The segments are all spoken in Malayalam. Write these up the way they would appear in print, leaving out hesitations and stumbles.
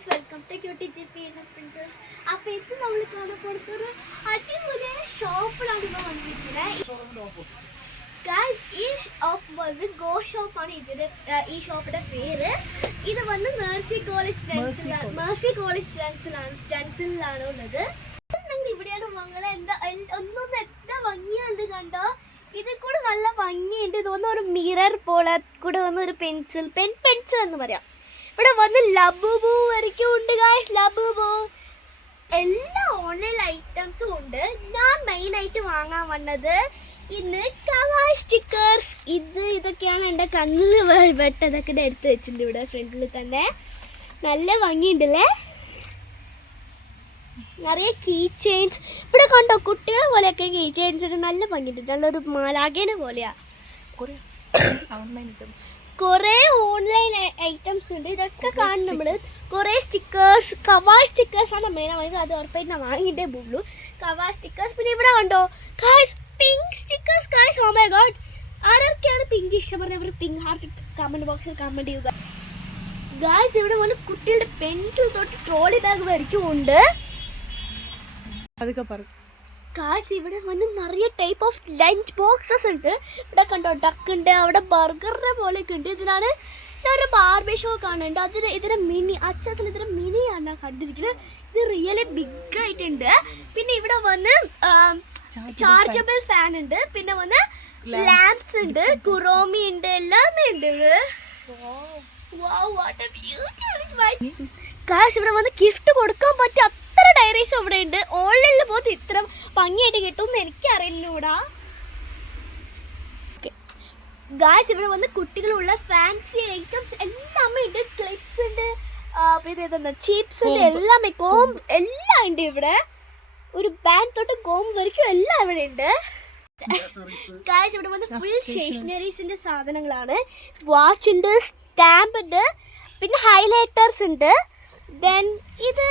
guys, welcome to QTGP Princess. അപ്പോൾ ഇത് നമ്മൾ കാണാൻ പോകുന്നത് അടിപൊളിയായ ഷോപ്പിലാണ് ഇപ്പോൾ വന്നിരിക്കുന്നത്. ഗൈസ്, ഈ ഷോപ്പ് വന്ന് ഗോ ഷോപ്പാണ്. ഈ ഷോപ്പിന്റെ പേര്. ഇത് വന്ന് മേഴ്സി കോളേജ് ജംഗ്ഷനിലാണ് ഉള്ളത്. ഞങ്ങൾ ഇവിടെയാണ് വാങ്ങുന്നത്. ഒന്നൊന്ന് എത്ര ഭംഗിയുണ്ട് കണ്ടോ. ഇതിൽ കൂടെ നല്ല ഭംഗിയുണ്ട്. ഇതൊന്ന് ഒരു മിറർ പോലെ കൂടെ വന്ന് ഒരു പെൻസിൽ എന്ന് പറയാം. ഇവിടെ വന്ന് ലബുബു വരയ്ക്കും ഉണ്ട് ഗൈസ്. ലബുബു എല്ലാ ഓൺലൈൻ ഐറ്റംസും ഉണ്ട്. ഞാൻ മെയിനായിട്ട് വാങ്ങാൻ വന്നത് ഇന്ന് കവായ് സ്റ്റിക്കേഴ്സ്. ഇതൊക്കെയാണ് എൻ്റെ കണ്ണിൽ വെട്ടതൊക്കെ എടുത്ത് വെച്ചിട്ടുണ്ട് ഇവിടെ ഫ്രണ്ടിൽ തന്നെ. നല്ല ഭംഗിയുണ്ടല്ലേ. നിറയെ കീ ചെയിൻസ് ഇവിടെ കണ്ടോ. കുട്ടികളെ പോലെയൊക്കെ കീ ചെയിൻസ് നല്ല ഭംഗിയുണ്ട്. നല്ലൊരു മാലാഖേനെ പോലെയാ. കുറേ ഓൺലൈൻ ഐറ്റംസ് ഉണ്ട്. ഇതൊക്കെ കാണും നമ്മൾ. കുറേ സ്റ്റിക്കേഴ്സ്, കവായ് സ്റ്റിക്കേഴ്സ് ആണ് മെയിനായിട്ട്. അത് ഉറപ്പായിട്ട് ഞാൻ വാങ്ങിയിട്ടേ പോകുള്ളൂ. Kawaii stickers. പിന്നെ ഇവിടെ കണ്ടോ guys, pink stickers. Guys, oh my god, ആരൊക്കെയാണ് പിങ്ക് ഇഷ്ടം പറഞ്ഞാൽ അവർ പിങ്ക് ഹാർട്ട് കമന്റ് ബോക്സിൽ കമന്റ് ചെയ്യുക. ഗൈസ്, ഇവിടെ വന്ന് കുട്ടികളുടെ പെൻസിൽ തൊട്ട് ട്രോളി ബാഗ് വരയ്ക്കും ഉണ്ട്. ഗൈസ്, ഇവിടെ വന്ന് നിറയെ ടൈപ്പ് ഓഫ് ലഞ്ച് ബോക്സസ് ഉണ്ട്. ഇവിടെ കണ്ടോ ഡക്ക് ഉണ്ട്, അവിടെ ബർഗറിനെ പോലെയൊക്കെ ഉണ്ട്. ഇതിനാണ് ഒരു ബാർബി ഷോ കാണുന്നുണ്ട്. ഇതിന് മിനി അച്ചാസിൽ ഇതിന് മിനിയാണ് കണ്ടിരിക്കുന്നത്. ഇത് റിയലി ബിഗ് ആയിട്ടുണ്ട്. പിന്നെ ഇവിടെ വന്ന് ചാർജബിൾ ഫാൻ ഉണ്ട്. പിന്നെ വന്ന് ലാംപ്സ് ഉണ്ട്, കുറോമി ഉണ്ട്, എല്ലാമേ ഉണ്ട്. ഗൈസ്, ഇവിടെ വന്ന് ഗിഫ്റ്റ് കൊടുക്കാൻ പറ്റിയ അത്ര ഡയറീസ് ഇവിടെ ഉണ്ട്. ഓൺലൈനിൽ പോയിട്ട് ഇത്ര ഭംഗിയായിട്ട് കിട്ടുമെന്ന് എനിക്കറിയില്ലൂടാ. ഗൈസ്, ഇവിടെ വന്ന് കുട്ടികളുള്ള ഫാൻസി ഐറ്റംസ് എല്ലാമേ ഉണ്ട്. ക്ലിപ്സ് ഉണ്ട്, പിന്നെ ചിപ്സ് ഉണ്ട്, എല്ലാമേ കോംബ് എല്ലാം ഉണ്ട് ഇവിടെ. ഒരു ബാൻഡ് തൊട്ട് കോംബ് വരയ്ക്കും എല്ലാം ഇവിടെ ഉണ്ട്. ഗൈസ്, ഇവിടെ വന്ന് ഫുൾ സ്റ്റേഷനറീസിന്റെ സാധനങ്ങളാണ്. വാച്ച് ഉണ്ട്, സ്റ്റാമ്പ് ഉണ്ട്, പിന്നെ ഹൈലൈറ്റേഴ്സ് ഉണ്ട്. ദെൻ ഇത്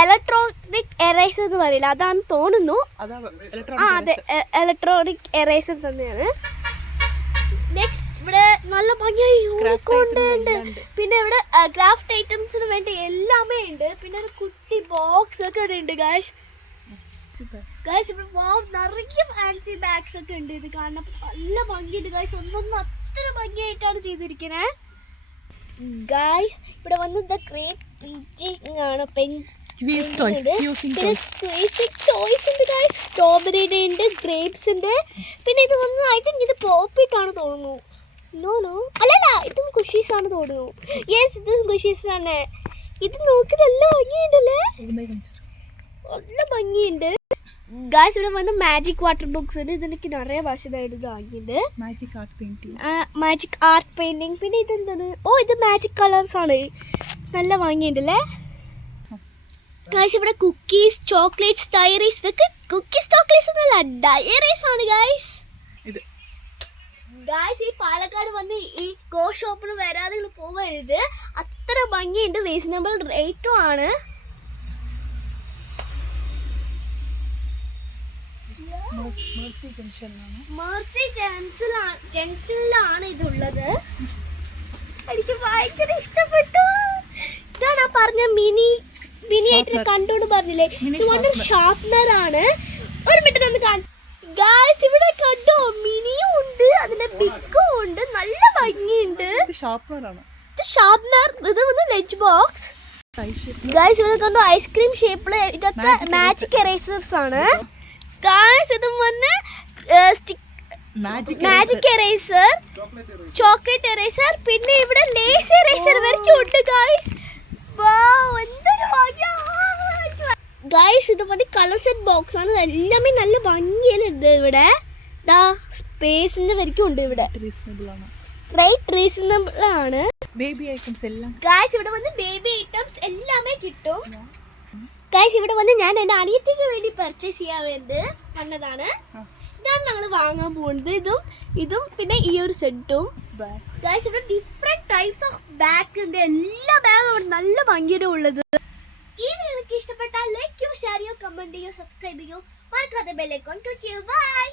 ഇലക്ട്രോണിക് എറേസർ എന്ന് പറയില്ല, അതാണെന്ന് തോന്നുന്നു. അതെ, ഇലക്ട്രോണിക് എറേസർ തന്നെയാണ്. നെക്സ്റ്റ് ഇവിടെ നല്ല ഭംഗിയായി യൂണിക്കോൺ ഉണ്ട്. പിന്നെ ഇവിടെ ക്രാഫ്റ്റ് ഐറ്റംസിന് വേണ്ടി എല്ലാമേ ഉണ്ട്. പിന്നെ ഒരു കുട്ടി ബോക്സ് ഒക്കെ ഇവിടെ ഉണ്ട് ഗൈസ്. ഇവിടെ നിറയെ ഫാൻസി ബാഗ്സ് ഒക്കെ ഉണ്ട്. ഇത് കാണാൻ നല്ല ഭംഗിയുണ്ട് ഗൈസ്. ഒന്നൊന്നും അത്ര ഭംഗിയായിട്ടാണ് ചെയ്തിരിക്കുന്നത് ഗൈസ്. ഇവിടെ വന്ന് സ്ട്രോബെറിയുടെ ഉണ്ട്, ഗ്രേപ്സ് ഉണ്ട്. പിന്നെ ഇത് വന്ന് ഐ തിങ്ക് ഇത് പോപ്പിട്ടാണ് തോന്നുന്നു. നോ അല്ലല്ല, ഇതും കുഷീസ് ആണ് തോന്നുന്നു. യെസ്, ഇതും കുഷീസ് ആണ്. ഇത് നോക്കി നല്ല ഭംഗിയുണ്ടല്ലേ, നല്ല ഭംഗിയുണ്ട് ഗൈസ്. ഇവിടെ വന്ന് മാജിക് വാട്ടർ ബുക്സ് ഉണ്ട്. ഇതെനിക്ക് നിറയെ ഭാഷയായിട്ട് വാങ്ങിയിട്ടുണ്ട്. Magic art painting. പിന്നെ ഇതെന്താണ്, ഇത് മാജിക് കളേഴ്സ് ആണ്. നല്ല ഭംഗിയുണ്ടല്ലേ ഗൈസ്. ഇവിടെ കുക്കീസ്, ചോക്ലേറ്റ്സ്, ഡയറീസ്. ഇതൊക്കെ കുക്കീസ് ചോക്ലേറ്റ്സ് ഒന്നല്ല, ഡയറീസ് ആണ് ഗൈസ്. ഗൈസ്, ഈ പാലക്കാട് വന്ന് ഈ ഗോ ഷോപ്പിന് വരാതെ പോവരുത്. അത്ര ഭംഗിയുണ്ട്, റീസണബിൾ റേറ്റും ആണ്. മേഴ്സി ജംഗ്ഷനിലാണ് ഇതുള്ളത്. എനിക്ക് ഭയങ്കര ഇഷ്ടപ്പെട്ടു. ഇതാണ് പറഞ്ഞ മിനി ആയിട്ട് കണ്ടോണ്ട് പറഞ്ഞില്ലേ, ഇതുകൊണ്ട് ഷാർപ്നർ ആണ്. ഒരു മിനിറ്റ് ഒന്ന് കാണാം ഗൈസ്. ഇവിടെ കണ്ടോ, മിനിയും ഉണ്ട്, അതിന്റെ ബിഗും ഉണ്ട്. നല്ല ഭംഗിയുണ്ട്. ഷാർപ്നർ. ഇത് വന്ന് ലഞ്ച് ബോക്സ് ഗൈസ്. ഇവിടെ കണ്ടോ ഐസ്ക്രീം ഷേപ്പില്. ഇതൊക്കെ മാജിക് എറേസേഴ്സ് ആണ് ഗൈസ്. ഇത് വന്ന് മാജിക് എറേസർ, ചോക്ലേറ്റ് എറേസർ. പിന്നെ ഇവിടെ ലേസ് എറേസർ വരയ്ക്കും ഉണ്ട് ഗൈസ്. എന്തൊരു ഗൈസ്. ഇത് വന്ന് കളർ സെറ്റ് ബോക്സ് ആണ്. എല്ലാമേ നല്ല ഭംഗിയുണ്ട്. ഇവിടെ സ്പേസിന്റെ വരയ്ക്കും ഉണ്ട്. ഇവിടെ റേറ്റ് റീസണബിൾ ആണ്. ബേബി ഐറ്റംസ് എല്ലാം ഗൈസ്. ഇവിടെ വന്ന് ബേബി ഐറ്റംസ് എല്ലാമേ കിട്ടും ഗൈസ്. ഇവിടെ വന്ന് ഞാൻ എൻ്റെ അനിയത്തിക്ക് വേണ്ടി പർച്ചേസ് ചെയ്യാൻ വേണ്ടി വന്നതാണ്. ഇതാണ് ഞങ്ങൾ വാങ്ങാൻ പോകുന്നത്. ഇതും പിന്നെ ഈ ഒരു സെറ്റും ഗൈസ്. ഇവിടെ ഡിഫറെന്റ് ടൈപ്സ് ഓഫ് ബാഗ് ഉണ്ട്. എല്ലാ ബാഗും നല്ല ഭംഗിയുടെ ഉള്ളത്. ഈ വീഡിയോ ഇഷ്ടപ്പെട്ടാൽ ലൈക്ക് ചെയ്യൂ, ഷെയർ ചെയ്യൂ, കമന്റ് ചെയ്യൂ, സബ്സ്ക്രൈബ് ചെയ്യൂ, മറക്കാതെ ബെൽ ഐക്കൺ ക്ലിക്ക് ചെയ്യൂ. ബൈ.